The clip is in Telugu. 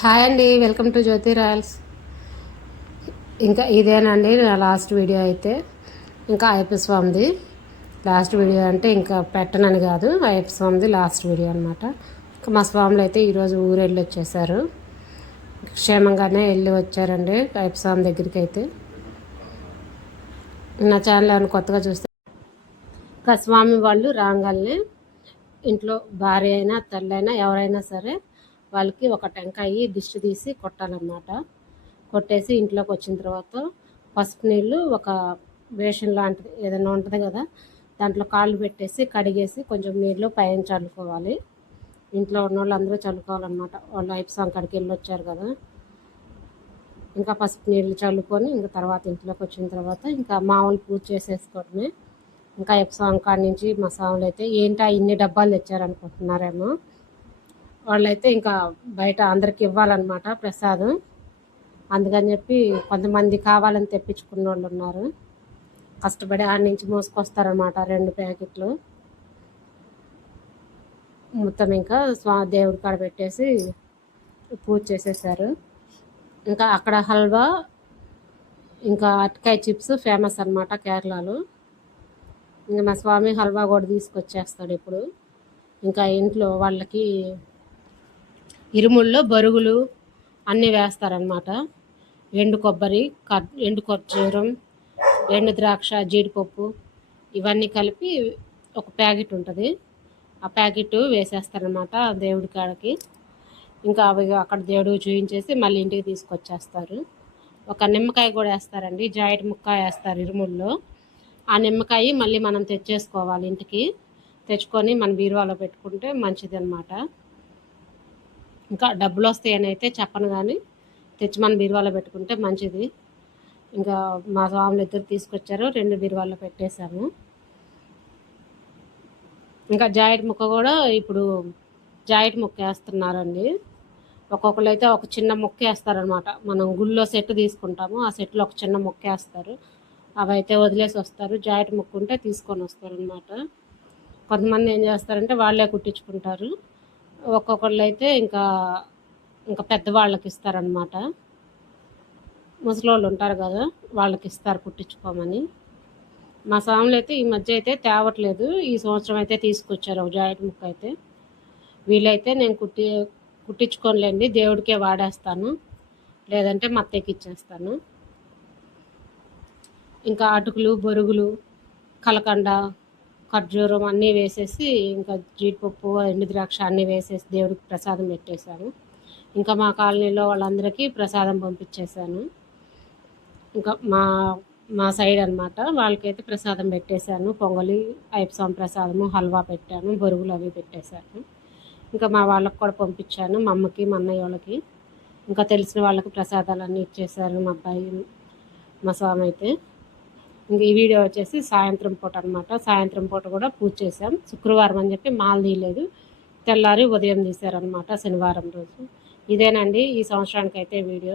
హాయ్ అండి వెల్కమ్ టు జ్యోతి రాయల్స్. ఇంకా ఇదేనండి నా లాస్ట్ వీడియో అయితే. ఇంకా అయ్యప్ప స్వామిది. లాస్ట్ వీడియో అంటే ఇంకా పెట్టనని కాదు అయ్యప్ప స్వామిది లాస్ట్ వీడియో అనమాట ఇంకా మా స్వాములు అయితే ఈరోజు ఊరు వెళ్ళి వచ్చేసారు క్షేమంగానే వెళ్ళి వచ్చారండి అయ్యప్ప స్వామి దగ్గరికి అయితే నా ఛానల్ ఏమైనా కొత్తగా చూస్తే ఇంకా స్వామి వాళ్ళు రాగానే ఇంట్లో భార్య అయినా తల్లి అయినా ఎవరైనా సరే వాళ్ళకి ఒక టెంకాయ దిష్టి తీసి కొట్టాలన్నమాట. కొట్టేసి ఇంట్లోకి వచ్చిన తర్వాత పసుపు నీళ్ళు ఒక బేషన్ లాంటిది ఏదైనా ఉంటుంది కదా దాంట్లో కాళ్ళు పెట్టేసి కడిగేసి కొంచెం నీళ్ళు పైన చల్లుకోవాలి. ఇంట్లో ఉన్న వాళ్ళు అందరూ చల్లుకోవాలన్నమాట. వాళ్ళు ఐపు సంకడికి వెళ్ళి వచ్చారు కదా. ఇంకా పసుపు నీళ్ళు చల్లుకొని ఇంకా తర్వాత ఇంట్లోకి వచ్చిన తర్వాత ఇంకా మామూలు పూజ చేసేసుకోవడమే. ఇంకా ఎప్సాం కాడి నుంచి మా సాములు అయితే ఏంటా ఇన్ని డబ్బాలు తెచ్చారనుకుంటున్నారేమో. వాళ్ళైతే ఇంకా బయట అందరికి ఇవ్వాలన్నమాట ప్రసాదం. అందుకని చెప్పి కొంతమంది కావాలని తెప్పించుకున్న వాళ్ళు ఉన్నారు. కష్టపడి ఆడి నుంచి మోసుకొస్తారనమాట రెండు ప్యాకెట్లు. మొత్తం ఇంకా స్వా దేవుడి కాడ పెట్టేసి పూజ చేసేసారు. ఇంకా అక్కడ హల్వా ఇంకా అరటికాయ చిప్స్ ఫేమస్ అనమాట కేరళలో. ఇంకా మా స్వామి హల్వా కూడా తీసుకొచ్చేస్తాడు ఇప్పుడు. ఇంకా ఇంట్లో వాళ్ళకి ఇరుముల్లో బరుగులు అన్నీ వేస్తారనమాట ఎండు కొబ్బరి ఎండు ఖర్జూరం ఎండు ద్రాక్ష జీడిపప్పు ఇవన్నీ కలిపి ఒక ప్యాకెట్ ఉంటుంది. ఆ ప్యాకెట్ వేసేస్తారనమాట దేవుడి కాడకి. ఇంకా అవి అక్కడ దేవుడు చూపించేసి మళ్ళీ ఇంటికి తీసుకొచ్చేస్తారు. ఒక నిమ్మకాయ కూడా వేస్తారండి. జాయింట్ ముక్క వేస్తారు ఇరుముల్లో. ఆ నిమ్మకాయ మళ్ళీ మనం తెచ్చేసుకోవాలి ఇంటికి. తెచ్చుకొని మన బీరువాలో పెట్టుకుంటే మంచిది అనమాట ఇంకా డబ్బులు వస్తాయని అయితే చెప్పను కానీ తెచ్చి మన బీరువాలో పెట్టుకుంటే మంచిది. ఇంకా మా స్వాములు ఇద్దరు తీసుకొచ్చారు రెండు బీరువాలో పెట్టేశాము. ఇంకా జాయిట్ ముక్క కూడా ఇప్పుడు జాయిట్ ముక్క వేస్తున్నారండి. ఒక్కొక్కరు అయితే ఒక చిన్న ముక్క వేస్తారనమాట మనం గుళ్ళో సెట్ తీసుకుంటాము ఆ సెట్లో ఒక చిన్న ముక్క వేస్తారు. అవి అయితే వదిలేసి వస్తారు. జాయిట్ ముక్క ఉంటే తీసుకొని వస్తారనమాట కొంతమంది ఏం చేస్తారంటే వాళ్ళే కుట్టించుకుంటారు. ఒక్కొక్కళ్ళు అయితే ఇంకా ఇంకా పెద్దవాళ్ళకి ఇస్తారనమాట ముసలోళ్ళు ఉంటారు కదా వాళ్ళకి ఇస్తారు కుట్టించుకోమని మా స్వాములు అయితే ఈ మధ్య అయితే తేవట్లేదు ఈ సంవత్సరం అయితే తీసుకొచ్చారు ఒక జాయింట్ ముక్క అయితే. వీలైతే నేను కుట్టి కుట్టించుకోనిలేండి దేవుడికే వాడేస్తాను. లేదంటే మత్తేకి ఇచ్చేస్తాను. ఇంకా అటుకులు బొరుగులు కలకండ ఖర్జూరం అన్నీ వేసేసి ఇంకా జీడిపప్పు ఎండు ద్రాక్ష అన్నీ వేసేసి దేవుడికి ప్రసాదం పెట్టేశాను. ఇంకా మా కాలనీలో వాళ్ళందరికీ ప్రసాదం పంపించేశాను. ఇంకా మా మా సైడ్ అనమాట వాళ్ళకైతే ప్రసాదం పెట్టేశాను. పొంగలి ఐప్సాం ప్రసాదము హల్వా పెట్టాను బొరుగులు అవి పెట్టేశాను. ఇంకా మా వాళ్ళకి కూడా పంపించాను మా అమ్మకి మా అన్నయ్య వాళ్ళకి. ఇంకా తెలిసిన వాళ్ళకి ప్రసాదాలు అన్నీ ఇచ్చేశారు మా అబ్బాయి మా స్వామి అయితే. ఇంక ఈ వీడియో వచ్చేసి సాయంత్రం పూట అనమాట సాయంత్రం పూట కూడా పూజ చేసాం శుక్రవారం అని చెప్పి మాల్ తీయలేదు. తెల్లారి ఉదయం తీశారనమాట శనివారం రోజు. ఇదేనండి ఈ సంవత్సరానికి అయితే వీడియో.